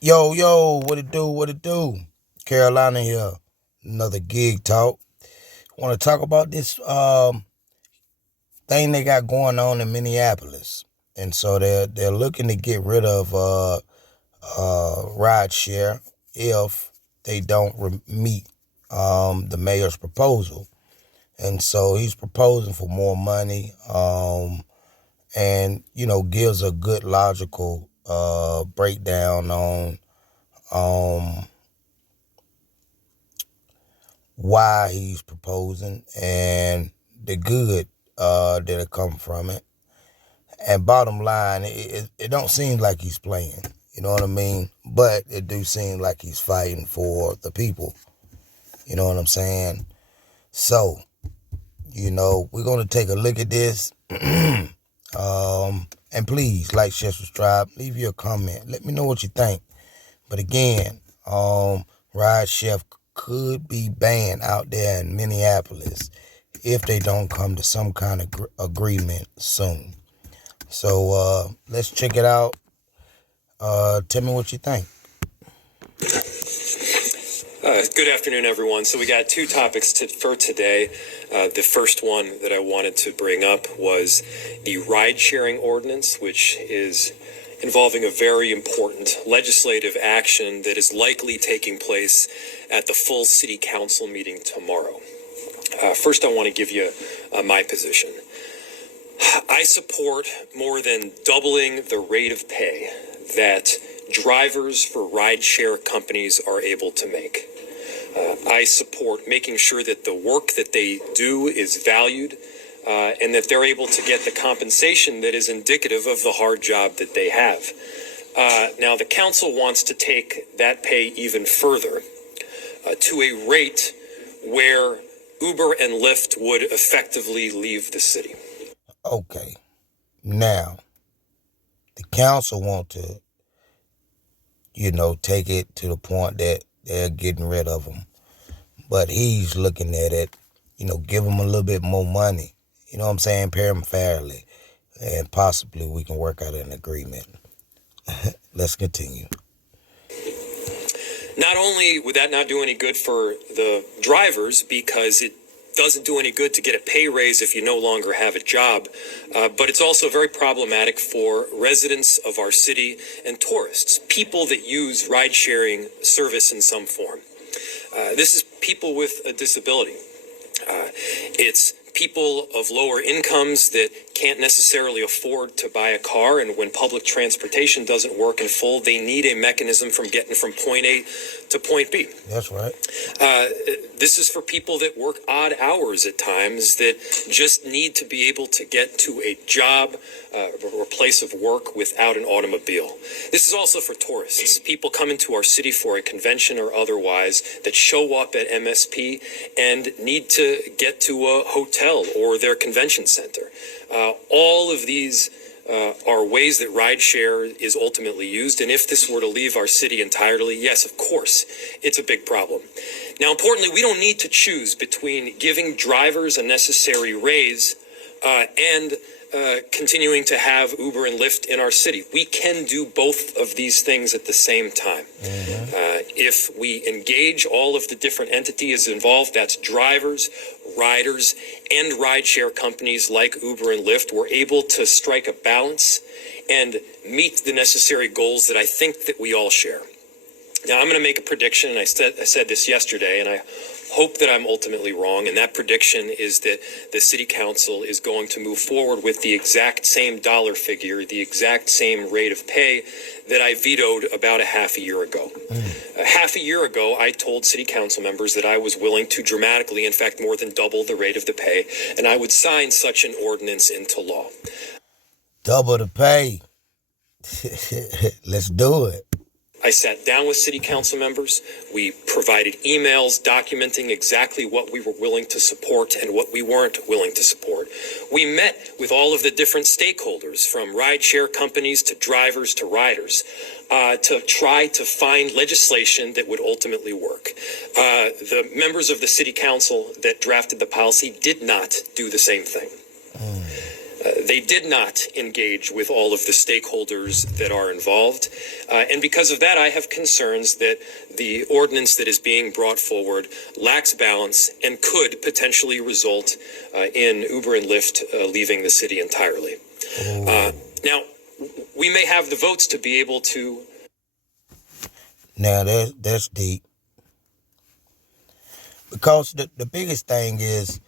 Yo, yo, what it do? What it do? Carolina here. Another gig talk. Want to talk about this thing they got going on in Minneapolis, and so they're looking to get rid of rideshare if they don't meet the mayor's proposal, and so he's proposing for more money, and gives a good logical breakdown on um why he's proposing and the good that'll come from it. And bottom line, it don't seem like he's playing. You know what I mean? But it do seem like he's fighting for the people. You know what I'm saying? So, we're going to take a look at this. And please like, share, subscribe. Leave your comment. Let me know what you think. But again, Ride Chef could be banned out there in Minneapolis if they don't come to some kind of agreement soon. So let's check it out. Tell me what you think. Good afternoon, everyone. So we got two topics for today. The first one that I wanted to bring up was the ride-sharing ordinance, which is involving a very important legislative action that is likely taking place at the full city council meeting tomorrow. First, I want to give you my position. I support more than doubling the rate of pay that drivers for rideshare companies are able to make. I support making sure that the work that they do is valued and that they're able to get the compensation that is indicative of the hard job that they have. Now, the council wants to take that pay even further to a rate where Uber and Lyft would effectively leave the city. Okay. Now, the council want to, take it to the point that they're getting rid of them. But he's looking at it, give them a little bit more money. You know what I'm saying? Pay them fairly. And possibly we can work out an agreement. Let's continue. Not only would that not do any good for the drivers because it doesn't do any good to get a pay raise if you no longer have a job, but it's also very problematic for residents of our city and tourists, people that use ride-sharing service in some form. This is people with a disability. It's people of lower incomes that can't necessarily afford to buy a car, and when public transportation doesn't work in full, they need a mechanism from getting from point A to point B. That's right. This is for people that work odd hours at times that just need to be able to get to a job or place of work without an automobile. This is also for tourists, people coming to our city for a convention or otherwise that show up at MSP and need to get to a hotel or their convention center. All of these are ways that rideshare is ultimately used. And if this were to leave our city entirely, yes, of course, it's a big problem. Now, importantly, we don't need to choose between giving drivers a necessary raise and continuing to have Uber and Lyft in our city. We can do both of these things at the same time. If we engage all of the different entities involved, that's drivers, riders, and rideshare companies like Uber and Lyft, we're able to strike a balance and meet the necessary goals that I think that we all share. Now, I'm going to make a prediction, and I said this yesterday, and I hope that I'm ultimately wrong, and that prediction is that the city council is going to move forward with the exact same dollar figure, the exact same rate of pay that I vetoed about a half a year ago. Half a year ago, I told city council members that I was willing to dramatically, in fact, more than double the rate of the pay, and I would sign such an ordinance into law. Double the pay. Let's do it. I sat down with city council members. We provided emails documenting exactly what we were willing to support and what we weren't willing to support. We met with all of the different stakeholders, from rideshare companies to drivers to riders, to try to find legislation that would ultimately work. The members of the city council that drafted the policy did not do the same thing. They did not engage with all of the stakeholders that are involved. And because of that, I have concerns that the ordinance that is being brought forward lacks balance and could potentially result in Uber and Lyft leaving the city entirely. Now, we may have the votes to be able to. Now that's deep. Because the biggest thing is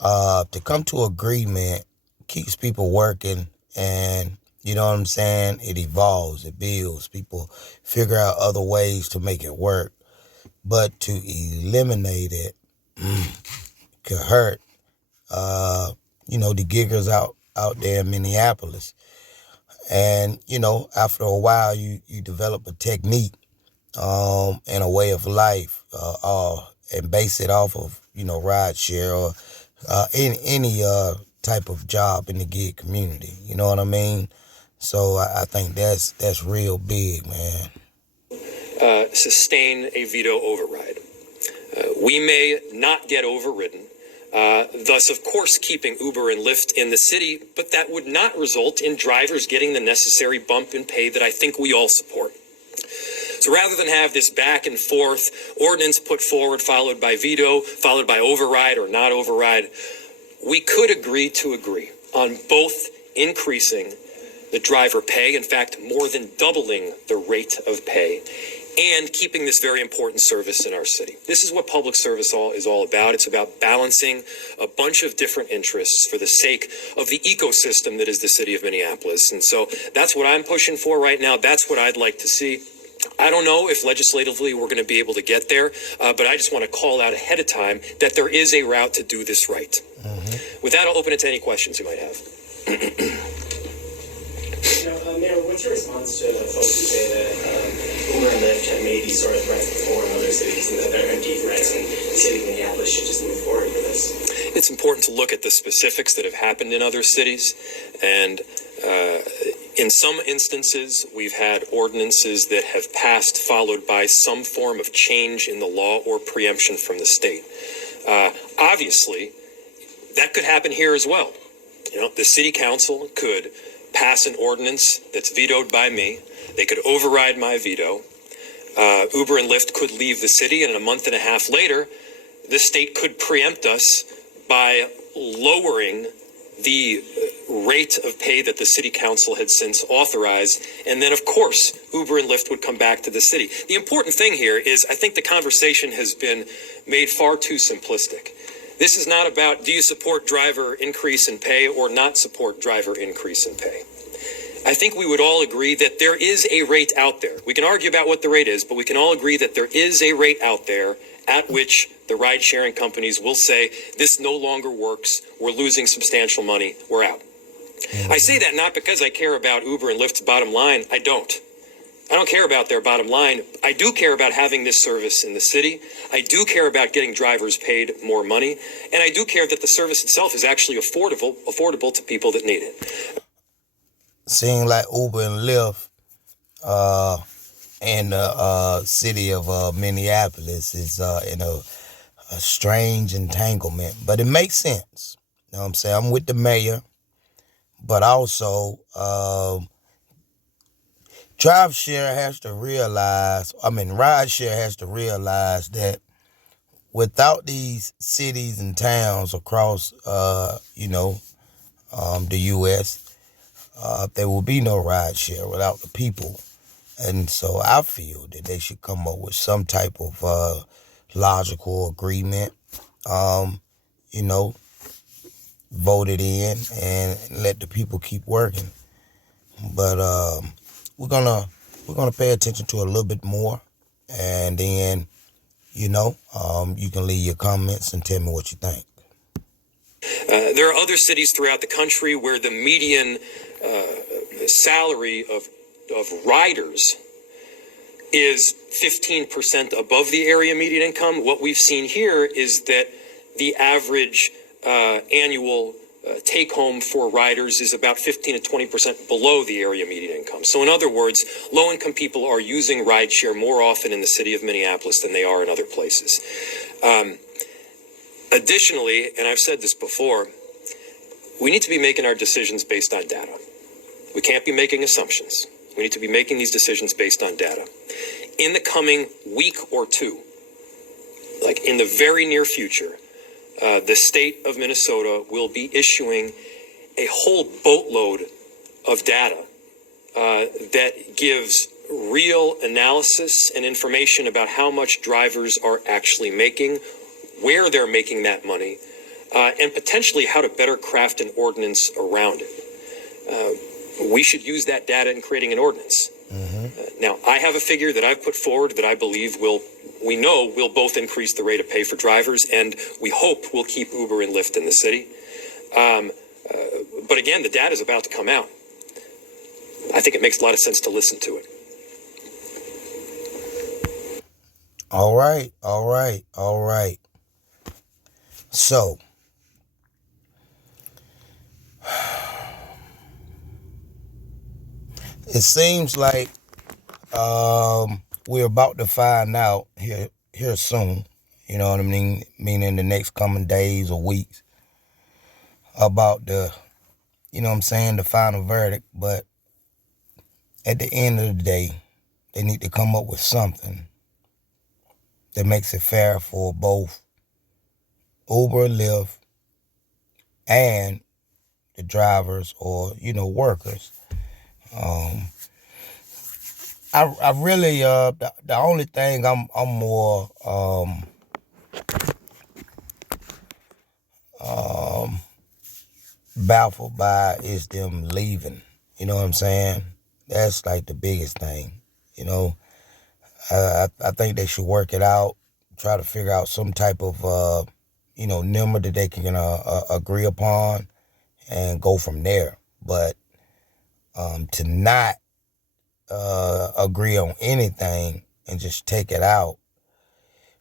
to come to agreement keeps people working, and you know what I'm saying? It evolves, it builds. People figure out other ways to make it work. But to eliminate it could hurt, the giggers out there in Minneapolis. And, after a while, you develop a technique and a way of life and base it off of, rideshare or any type of job in the gig community. You know what I mean? So I think that's real big, man. Sustain a veto override. We may not get overridden, thus, of course, keeping Uber and Lyft in the city, but that would not result in drivers getting the necessary bump in pay that I think we all support. So rather than have this back and forth ordinance put forward, followed by veto, followed by override or not override, we could agree to agree on both increasing the driver pay, in fact, more than doubling the rate of pay, and keeping this very important service in our city. This is what public service is all about. It's about balancing a bunch of different interests for the sake of the ecosystem that is the city of Minneapolis. And so that's what I'm pushing for right now. That's what I'd like to see. I don't know if legislatively we're going to be able to get there, but I just want to call out ahead of time that there is a route to do this right. Mm-hmm. With that, I'll open it to any questions you might have. Mayor, what's your response to folks who say that Uber and Lyft have made these sort of threats before in other cities and that they're empty threats and the city of Minneapolis should just move forward with this? It's important to look at the specifics that have happened in other cities, and in some instances, we've had ordinances that have passed followed by some form of change in the law or preemption from the state. Obviously, that could happen here as well. The city council could pass an ordinance that's vetoed by me. They could override my veto. Uber and Lyft could leave the city, and a month and a half later, the state could preempt us by lowering the rate of pay that the city council had since authorized. And then, of course, Uber and Lyft would come back to the city. The important thing here is I think the conversation has been made far too simplistic. This is not about do you support driver increase in pay or not support driver increase in pay. I think we would all agree that there is a rate out there. We can argue about what the rate is, but we can all agree that there is a rate out there at which the ride-sharing companies will say, this no longer works, we're losing substantial money, we're out. I say that not because I care about Uber and Lyft's bottom line. I don't care about their bottom line. I do care about having this service in the city. I do care about getting drivers paid more money. And I do care that the service itself is actually affordable to people that need it. Seeing like Uber and Lyft in the city of Minneapolis is in a strange entanglement. But it makes sense. You know what I'm saying? I'm with the mayor. But also, Rideshare has to realize that without these cities and towns across, the U.S., there will be no rideshare without the people. And so I feel that they should come up with some type of logical agreement, voted in and let the people keep working. But we're gonna pay attention to it a little bit more, and then you can leave your comments and tell me what you think. There are other cities throughout the country where the median salary of riders is 15% above the area median income. What we've seen here is that the average annual take home for riders is about 15 to 20% below the area median income. So in other words, low-income people are using rideshare more often in the city of Minneapolis than they are in other places. Additionally, and I've said this before, We need to be making our decisions based on data. We can't be making assumptions. We need to be making these decisions based on data. In the coming week or two, like in the very near future, the state of Minnesota will be issuing a whole boatload of data that gives real analysis and information about how much drivers are actually making, where they're making that money, and potentially how to better craft an ordinance around it. We should use that data in creating an ordinance. Now, I have a figure that I've put forward that I believe we know will both increase the rate of pay for drivers, and we hope will keep Uber and Lyft in the city. But again, the data is about to come out. I think it makes a lot of sense to listen to it. All right. So, it seems like we're about to find out here soon, you know what I mean? Meaning the next coming days or weeks about the, you know what I'm saying, the final verdict. But at the end of the day, they need to come up with something that makes it fair for both Uber, Lyft, and the drivers or, workers. I really, the only thing I'm more, baffled by is them leaving. You know what I'm saying? That's like the biggest thing. I think they should work it out, try to figure out some type of, number that they can agree upon and go from there. But to not agree on anything and just take it out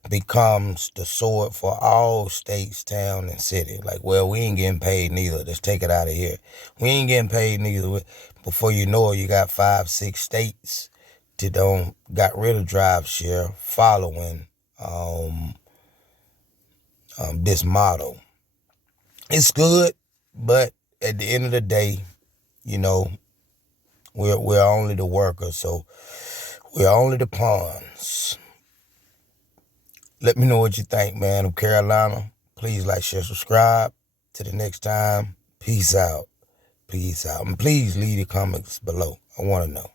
becomes the sword for all states, town, and city. Like, well, we ain't getting paid neither. Let's take it out of here. We ain't getting paid neither. Before you know it, you got 5-6 states that got rid of Rideshare following this model. It's good, but at the end of the day, we're only the workers, so we're only the pawns. Let me know what you think, man. I'm Carolina. Please like, share, subscribe. Till the next time, peace out. And please leave the comments below. I want to know.